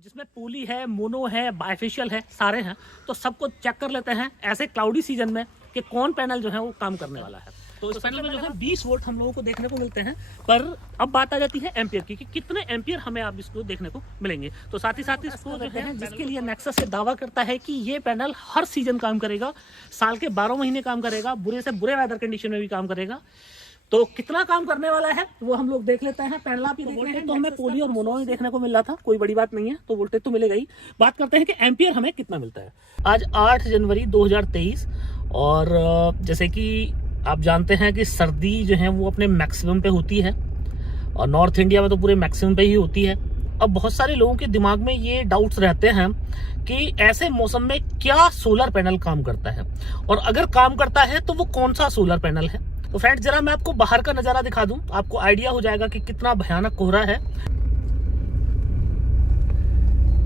जिसमें पोली है, मोनो है, बाइफेशियल है, सारे हैं। तो सबको चेक कर लेते हैं ऐसे क्लाउडी सीजन में कि कौन पैनल जो है वो काम करने वाला है। तो इस पैनल में जो है 20 वोल्ट हम लोगों को देखने को मिलते हैं। पर अब बात आ जाती है एम्पियर की कि कितने एम्पियर हमें आप इसको देखने को मिलेंगे। तो साथ ही इसको जो है जिसके लिए नेक्सस से दावा करता है कि ये पैनल हर सीजन काम करेगा, साल के 12 महीने काम करेगा, बुरे से बुरे वेदर कंडीशन में भी काम करेगा। तो कितना काम करने वाला है वो हम लोग देख लेते हैं। पैनल आप देख रहे हैं तो हमें पोली और मोनो ही देखने को मिल रहा था, कोई बड़ी बात नहीं है, तो वोल्टेज तो मिलेगा ही। बात करते हैं कि एम्पियर हमें कितना मिलता है। आज 8 जनवरी 2023 और जैसे कि आप जानते हैं कि सर्दी जो है वो अपने मैक्सिमम पे होती है और नॉर्थ इंडिया में तो पूरे मैक्सिमम पे ही होती है। अब बहुत सारे लोगों के दिमाग में ये डाउट्स रहते हैं कि ऐसे मौसम में क्या सोलर पैनल काम करता है और अगर काम करता है तो वो कौन सा सोलर पैनल है। तो फ्रेंड्स जरा मैं आपको बाहर का नजारा दिखा दूं, आपको आइडिया हो जाएगा कि कितना भयानक कोहरा है।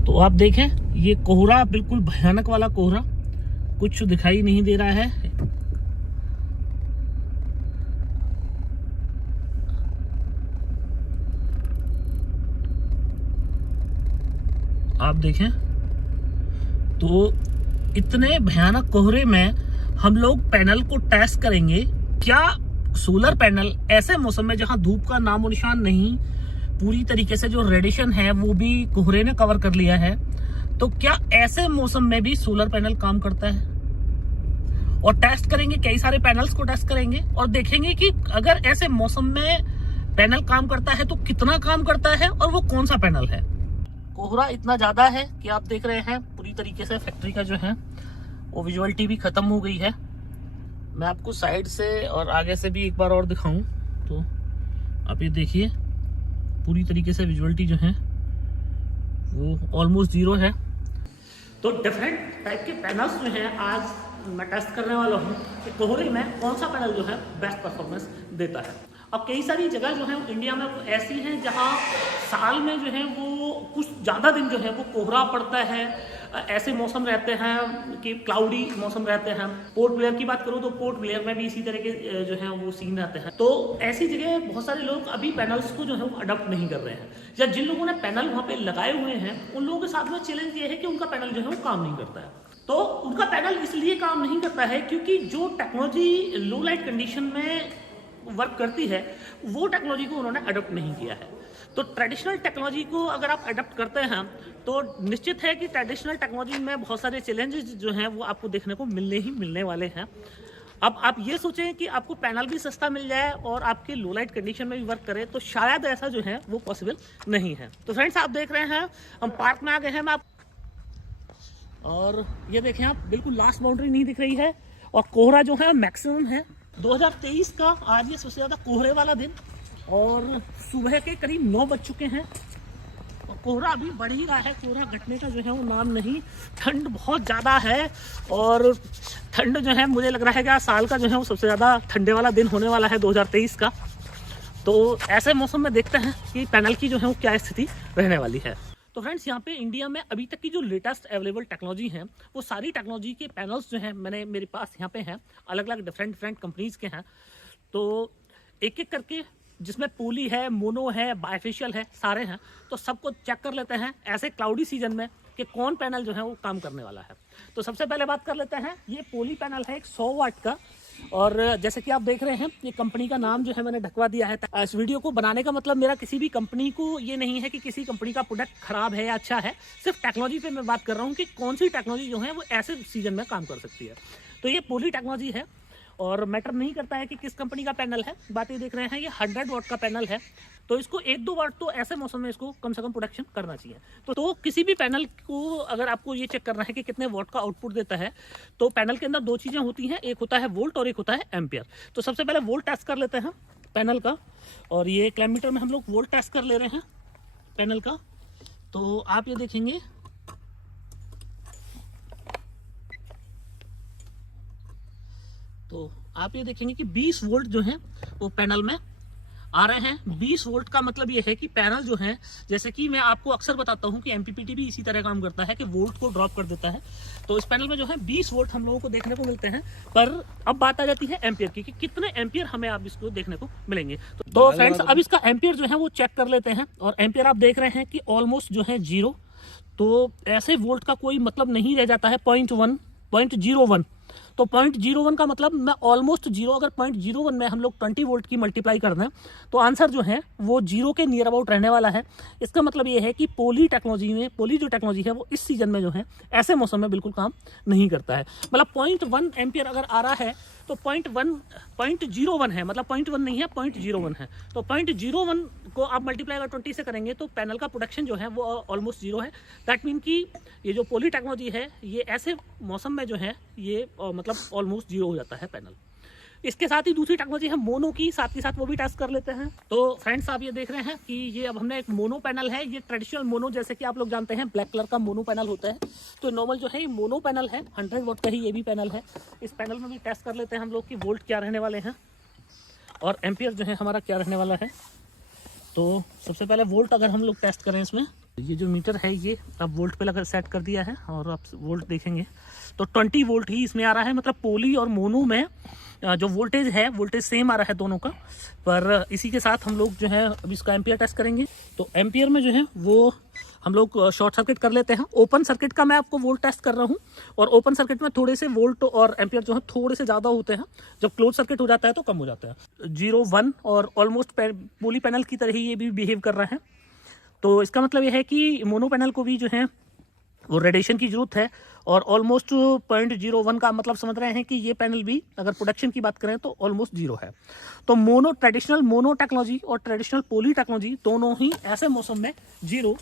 तो आप देखें ये कोहरा बिल्कुल भयानक वाला कोहरा, कुछ दिखाई नहीं दे रहा है। आप देखें तो इतने भयानक कोहरे में हम लोग पैनल को टेस्ट करेंगे। क्या सोलर पैनल ऐसे मौसम में जहां धूप का नामो निशान नहीं, पूरी तरीके से जो रेडिएशन है वो भी कोहरे ने कवर कर लिया है, तो क्या ऐसे मौसम में भी सोलर पैनल काम करता है। और टेस्ट करेंगे, कई सारे पैनल्स को टेस्ट करेंगे और देखेंगे कि अगर ऐसे मौसम में पैनल काम करता है तो कितना काम करता है और वो कौन सा पैनल है। कोहरा इतना ज्यादा है कि आप देख रहे हैं पूरी तरीके से फैक्ट्री का जो है वो विजुअलिटी भी खत्म हो गई है। मैं आपको साइड से और आगे से भी एक बार और दिखाऊं तो आप ये देखिए पूरी तरीके से विजुअलिटी जो है वो ऑलमोस्ट जीरो है। तो डिफरेंट टाइप के पैनल्स जो हैं आज मैं टेस्ट करने वाला हूँ कि कोहरे में कौन सा पैनल जो है बेस्ट परफॉर्मेंस देता है। अब कई सारी जगह जो है इंडिया में वो ऐसी हैं जहाँ साल में जो है वो कुछ ज़्यादा दिन जो है वो कोहरा पड़ता है, ऐसे मौसम रहते हैं कि क्लाउडी मौसम रहते हैं। पोर्ट ब्लेयर की बात करूँ तो पोर्ट ब्लेयर में भी इसी तरह के जो है वो सीन रहते हैं। तो ऐसी जगह बहुत सारे लोग अभी पैनल्स को जो है वो अडॉप्ट नहीं कर रहे हैं, या जिन लोगों ने पैनल वहाँ पे लगाए हुए हैं उन लोगों के साथ में चैलेंज ये है कि उनका पैनल जो है वो काम नहीं करता है। तो उनका पैनल इसलिए काम नहीं करता है क्योंकि जो टेक्नोलॉजी लो लाइट कंडीशन में वर्क करती है वो टेक्नोलॉजी को उन्होंने अडॉप्ट नहीं किया है। तो ट्रेडिशनल टेक्नोलॉजी को अगर आप अडॉप्ट करते हैं तो निश्चित है कि ट्रेडिशनल टेक्नोलॉजी में बहुत सारे चैलेंजेस जो हैं वो आपको देखने को मिलने वाले हैं। अब आप ये सोचें कि आपको पैनल भी सस्ता मिल जाए और आपके लो लाइट कंडीशन में भी वर्क करे, तो शायद ऐसा जो है वो पॉसिबल नहीं है। तो फ्रेंड्स आप देख रहे हैं हम पार्क में आ गए हैं और ये देखें आप बिल्कुल लास्ट बाउंड्री नहीं दिख रही है और कोहरा जो है मैक्सिमम है। 2023 का आज ये सबसे ज़्यादा कोहरे वाला दिन और सुबह के करीब 9 बज चुके हैं और कोहरा अभी बढ़ ही रहा है, कोहरा घटने का जो है वो नाम नहीं। ठंड बहुत ज़्यादा है और ठंड जो है मुझे लग रहा है कि साल का जो है वो सबसे ज़्यादा ठंडे वाला दिन होने वाला है 2023 का। तो ऐसे मौसम में देखते हैं कि पैनल की जो है वो क्या स्थिति रहने वाली है। तो फ्रेंड्स यहाँ पे इंडिया में अभी तक की जो लेटेस्ट अवेलेबल टेक्नोलॉजी है वो सारी टेक्नोलॉजी के पैनल्स जो हैं मेरे पास यहाँ पे हैं, अलग अलग डिफरेंट कंपनीज के हैं। तो एक एक करके जिसमें पोली है, मोनो है, बाइफेशियल है, सारे हैं। तो सबको चेक कर लेते हैं ऐसे क्लाउडी सीजन में कि कौन पैनल जो है वो काम करने वाला है। तो सबसे पहले बात कर लेते हैं, ये पोली पैनल है एक 100 वाट का और जैसे कि आप देख रहे हैं ये कंपनी का नाम जो है मैंने ढकवा दिया है। इस वीडियो को बनाने का मतलब मेरा किसी भी कंपनी को ये नहीं है कि किसी कंपनी का प्रोडक्ट खराब है या अच्छा है, सिर्फ टेक्नोलॉजी पे मैं बात कर रहा हूँ कि कौन सी टेक्नोलॉजी जो है वो ऐसे सीजन में काम कर सकती है। तो ये पोली टेक्नोलॉजी है और मैटर नहीं करता है कि किस कंपनी का पैनल है। बात ये देख रहे हैं ये 100 वाट का पैनल है, तो इसको 1-2 वाट तो ऐसे मौसम में इसको कम से कम प्रोडक्शन करना चाहिए। तो किसी भी पैनल को अगर आपको ये चेक करना है कि कितने वाट का आउटपुट देता है तो पैनल के अंदर 2 चीज़ें होती हैं, एक होता है वोल्ट और एक होता है एम्पियर। तो सबसे पहले वोल्ट टेस्ट कर लेते हैं पैनल का और ये क्लैमीटर में हम लोग वोल्ट टेस्ट कर ले रहे हैं पैनल का। तो आप ये देखेंगे तो आप ये देखेंगे कि 20 वोल्ट जो है वो पैनल में आ रहे हैं। 20 वोल्ट का मतलब ये है कि पैनल जो है, जैसे कि मैं आपको अक्सर बताता हूं कि एमपीपीटी भी इसी तरह काम करता है कि वोल्ट को ड्रॉप कर देता है। तो इस पैनल में जो है 20 वोल्ट हम लोगों को देखने को मिलते हैं। पर अब बात आ जाती है एम्पियर की कि कितने एम्पियर हमें आप इसको देखने को मिलेंगे। तो फ्रेंड्स अब इसका एम्पियर जो है वो चेक कर लेते हैं और एम्पियर आप देख रहे हैं कि ऑलमोस्ट जो है 0। तो ऐसे वोल्ट का कोई मतलब नहीं रह जाता है 0.01। तो 0.01 का मतलब मैं ऑलमोस्ट जीरो, अगर 0.01 में हम लोग 20 वोल्ट की मल्टीप्लाई कर दें तो आंसर जो है वो जीरो के नियर अबाउट रहने वाला है। इसका मतलब ये है कि पोली जो टेक्नोलॉजी है वो इस सीजन में जो है ऐसे मौसम में बिल्कुल काम नहीं करता है। मतलब 0.1 एम्पियर अगर आ रहा है तो 0.01 है, मतलब 0.1 नहीं है, 0.01 है। तो 0.01 को आप मल्टीप्लाई अगर 20 से करेंगे तो पैनल का प्रोडक्शन जो है वो ऑलमोस्ट जीरो है। दैट मीन कि ये जो पोली टेक्नोलॉजी है ये ऐसे मौसम में जो है ये मतलब ऑलमोस्ट जीरो हो जाता है पैनल। इसके साथ ही दूसरी टेक्नोलॉजी है मोनो की, साथ के साथ वो भी टेस्ट कर लेते हैं। तो फ्रेंड्स आप ये देख रहे हैं कि ये अब हमने एक मोनो पैनल है, ये ट्रेडिशनल मोनो, जैसे कि आप लोग जानते हैं ब्लैक कलर का मोनो पैनल होता है। तो नॉर्मल जो है ये मोनो पैनल है, 100 वोल्ट का ही ये भी पैनल है। इस पैनल में भी टेस्ट कर लेते हैं हम लोग कि वोल्ट क्या रहने वाले हैं और एम्पियर जो है हमारा क्या रहने वाला है। तो सबसे पहले वोल्ट अगर हम लोग टेस्ट करें, इसमें ये जो मीटर है ये अब वोल्ट पे लगा सेट कर दिया है और आप वोल्ट देखेंगे तो 20 वोल्ट ही इसमें आ रहा है। मतलब पोली और मोनो में जो वोल्टेज है वोल्टेज सेम आ रहा है दोनों का। पर इसी के साथ हम लोग जो है अभी इसका एम्पियर टेस्ट करेंगे। तो एम्पियर में जो है वो हम लोग शॉर्ट सर्किट कर लेते हैं। ओपन सर्किट का मैं आपको वोल्ट टेस्ट कर रहा हूँ और ओपन सर्किट में थोड़े से वोल्ट और एम्पियर जो है थोड़े से ज़्यादा होते हैं, जब क्लोज सर्किट हो जाता है तो कम हो जाता है। 0.1 और ऑलमोस्ट पोली पैनल की तरह ही ये भी बिहेव कर रहा है। तो इसका मतलब ये है कि मोनो पैनल को भी जो है वो रेडिएशन की जरूरत है और ऑलमोस्ट 0.01 का मतलब समझ रहे हैं कि ये पैनल भी अगर प्रोडक्शन की बात करें तो ऑलमोस्ट जीरो है। तो ट्रेडिशनल मोनो टेक्नोलॉजी और ट्रेडिशनल पोली टेक्नोलॉजी दोनों ही ऐसे मौसम में जीरो।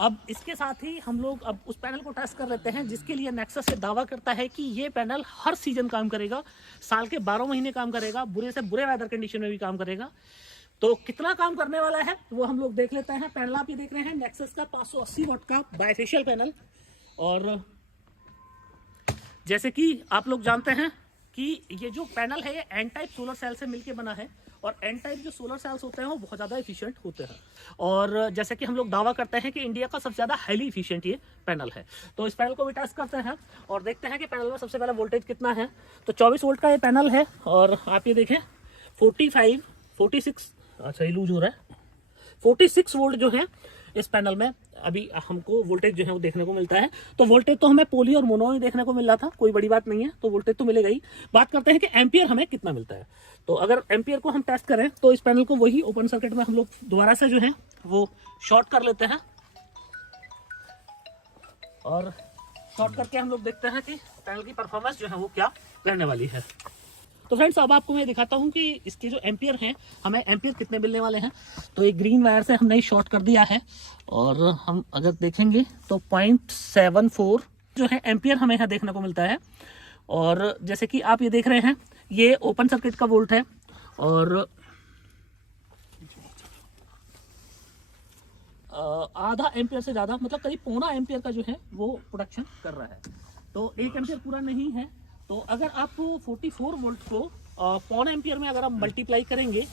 अब इसके साथ ही हम लोग अब उस पैनल को टेस्ट कर लेते हैं जिसके लिए नेक्सस से दावा करता है कि ये पैनल हर सीजन काम करेगा, साल के 12 महीने काम करेगा, बुरे से बुरे वेदर कंडीशन में भी काम करेगा। तो कितना काम करने वाला है वो हम लोग देख लेते हैं। पैनल आप ये देख रहे हैं नेक्सस का 580 वाट का बाइफेशियल पैनल। और जैसे कि आप लोग जानते हैं कि ये जो पैनल है ये एन टाइप सोलर सेल से मिलकर बना है और एन टाइप जो सोलर सेल्स होते हैं वो बहुत ज़्यादा एफिशिएंट होते हैं। और जैसे कि हम लोग दावा करते हैं कि इंडिया का सबसे ज़्यादा हाईली एफिशिएंट ये पैनल है। तो इस पैनल को भी टेस्ट करते हैं और देखते हैं कि पैनल में सबसे पहले वोल्टेज कितना है। तो 24 वोल्ट का ये पैनल है और आप ये देखें 46, अच्छा ये लूज हो रहा है, 46 वोल्ट जो है इस पैनल में अभी हमको वोल्टेज जो है वो देखने को मिलता है। तो वोल्टेज तो हमें पोली और मोनो ही देखने को मिल रहा था, कोई बड़ी बात नहीं है, तो वोल्टेज तो मिलेगा ही। बात करते हैं कि एम्पियर हमें कितना मिलता है। तो अगर एम्पियर को हम टेस्ट करें तो इस पैनल को वही ओपन सर्किट में हम लोग दोबारा से जो है वो शॉर्ट कर लेते हैं और शॉर्ट करके हम लोग देखते हैं कि पैनल की परफॉर्मेंस जो है वो क्या रहने वाली है। तो फ्रेंड्स अब आपको मैं दिखाता हूं कि इसके जो एम्पियर हैं हमें एम्पियर कितने मिलने वाले हैं। तो एक ग्रीन वायर से हमने शॉर्ट कर दिया है और हम अगर देखेंगे तो 0.74 जो है एम्पियर हमें यहाँ देखने को मिलता है। और जैसे कि आप ये देख रहे हैं ये ओपन सर्किट का वोल्ट है और आधा एम्पियर से ज़्यादा, मतलब करीब पौना एम्पियर का जो है वो प्रोडक्शन कर रहा है। तो 1 एम्पियर पूरा नहीं है। तो अगर आप 44 वोल्ट को पौन एम्पियर में अगर आप मल्टीप्लाई करेंगे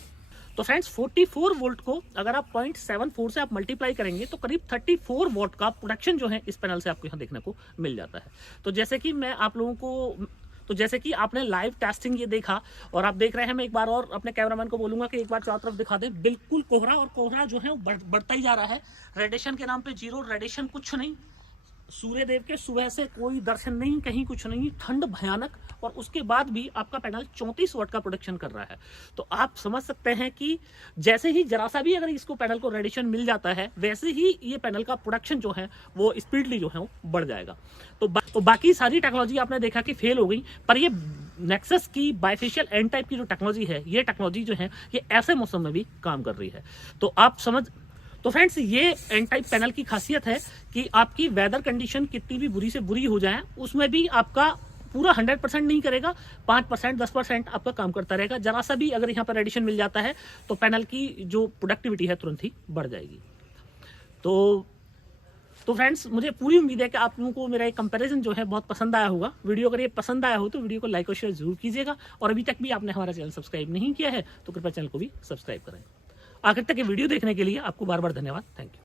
तो फ्रेंड्स 44 वोल्ट को अगर आप 0.74 से आप मल्टीप्लाई करेंगे तो करीब 34 वोल्ट का प्रोडक्शन जो है इस पैनल से आपको यहाँ देखने को मिल जाता है। तो जैसे कि मैं आप लोगों को जैसे कि आपने लाइव टेस्टिंग ये देखा और आप देख रहे हैं, मैं एक बार और अपने कैमरामैन को बोलूंगा कि एक बार चारों तरफ दिखा दे। बिल्कुल कोहरा और कोहरा जो है वो बढ़ता ही जा रहा है। रेडिएशन के नाम पे जीरो, रेडिएशन कुछ नहीं, सूर्य देव के सुबह से कोई दर्शन नहीं, कहीं कुछ नहीं, ठंड भयानक, और उसके बाद भी आपका पैनल 34 वाट का प्रोडक्शन कर रहा है। तो आप समझ सकते हैं कि जैसे ही जरा सा भी अगर इसको पैनल को रेडिएशन मिल जाता है वैसे ही ये पैनल का प्रोडक्शन जो है वो स्पीडली जो है वो बढ़ जाएगा। तो बाकी सारी टेक्नोलॉजी आपने देखा कि फेल हो गई, पर ये नेक्सस की बाइफेशियल एन टाइप की जो टेक्नोलॉजी है, ये टेक्नोलॉजी जो है ये ऐसे मौसम में भी काम कर रही है। तो फ्रेंड्स ये एन टाइप पैनल की खासियत है कि आपकी वेदर कंडीशन कितनी भी बुरी से बुरी हो जाए उसमें भी आपका पूरा 100% नहीं करेगा, 5% 10% आपका काम करता रहेगा। जरा सा भी अगर यहाँ पर रेडिएशन मिल जाता है तो पैनल की जो प्रोडक्टिविटी है तुरंत ही बढ़ जाएगी। तो फ्रेंड्स मुझे पूरी उम्मीद है कि आप लोगों को मेरा एक कंपैरिजन जो है बहुत पसंद आया होगा। वीडियो अगर ये पसंद आया हो तो वीडियो को लाइक और शेयर जरूर कीजिएगा और अभी तक भी आपने हमारा चैनल सब्सक्राइब नहीं किया है तो कृपया चैनल को भी सब्सक्राइब करें। आखिर तक ये वीडियो देखने के लिए आपको बार बार धन्यवाद। Thank you.